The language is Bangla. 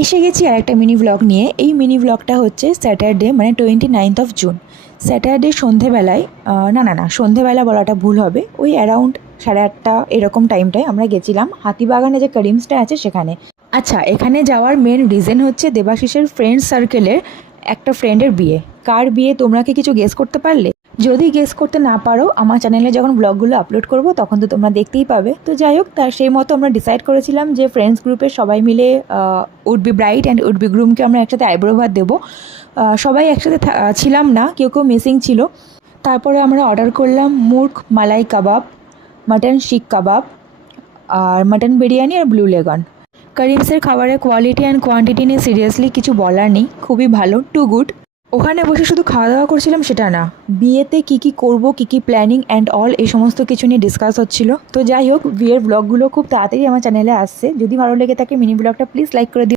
এসে গেছি আর একটা মিনি ব্লগ নিয়ে। এই মিনি ব্লগটা হচ্ছে স্যাটারডে মানে 29th জুন স্যাটারডে সন্ধেবেলায়, না সন্ধেবেলা বলাটা ভুল হবে, ওই অ্যারাউন্ড 8:30 এরকম টাইমটায় আমরা গেছিলাম হাতিবাগানে যে করিমসটা আছে সেখানে। আচ্ছা, এখানে যাওয়ার মেন রিজন হচ্ছে দেবাশিসের ফ্রেন্ড সার্কেলের একটা ফ্রেন্ডের বিয়ে। কার বিয়ে তোমরা কি কিছু গেস করতে পারলে? যদি গেস করতে না পারো, আমার চ্যানেলে যখন ব্লগগুলো আপলোড করব তখন তো তোমরা দেখতেই পাবে। তো যাই হোক, তার সেই মতো আমরা ডিসাইড করেছিলাম যে ফ্রেন্ডস গ্রুপের সবাই মিলে would be bride and would be গ্রুমকে আমরা একসাথে আইব্রো ভাত দেবো। সবাই একসাথে ছিলাম না, কেউ কেউ মিসিং ছিল। তারপরে আমরা অর্ডার করলাম মুর্গ মালাই কাবাব, মাটন শিক কাবাব, আর মাটন বিরিয়ানি আর ব্লু লেগন। করিমসের খাবারের কোয়ালিটি অ্যান্ড কোয়ান্টিটি নিয়ে সিরিয়াসলি কিছু বলার নেই, খুবই ভালো, টু গুড। ওখানে বসে শুধু খাওয়া দাওয়া করছিলাম সেটা না, বিয়েতে কী কী করবো, কী কী প্ল্যানিং অ্যান্ড অল এই সমস্ত কিছু নিয়ে ডিসকাস হচ্ছিল। তো যাই হোক, বিয়ের ব্লগগুলো খুব তাড়াতাড়ি আমার চ্যানেলে আসছে। যদি ভালো লেগে থাকে মিনি ব্লগটা প্লিজ লাইক করে দিও।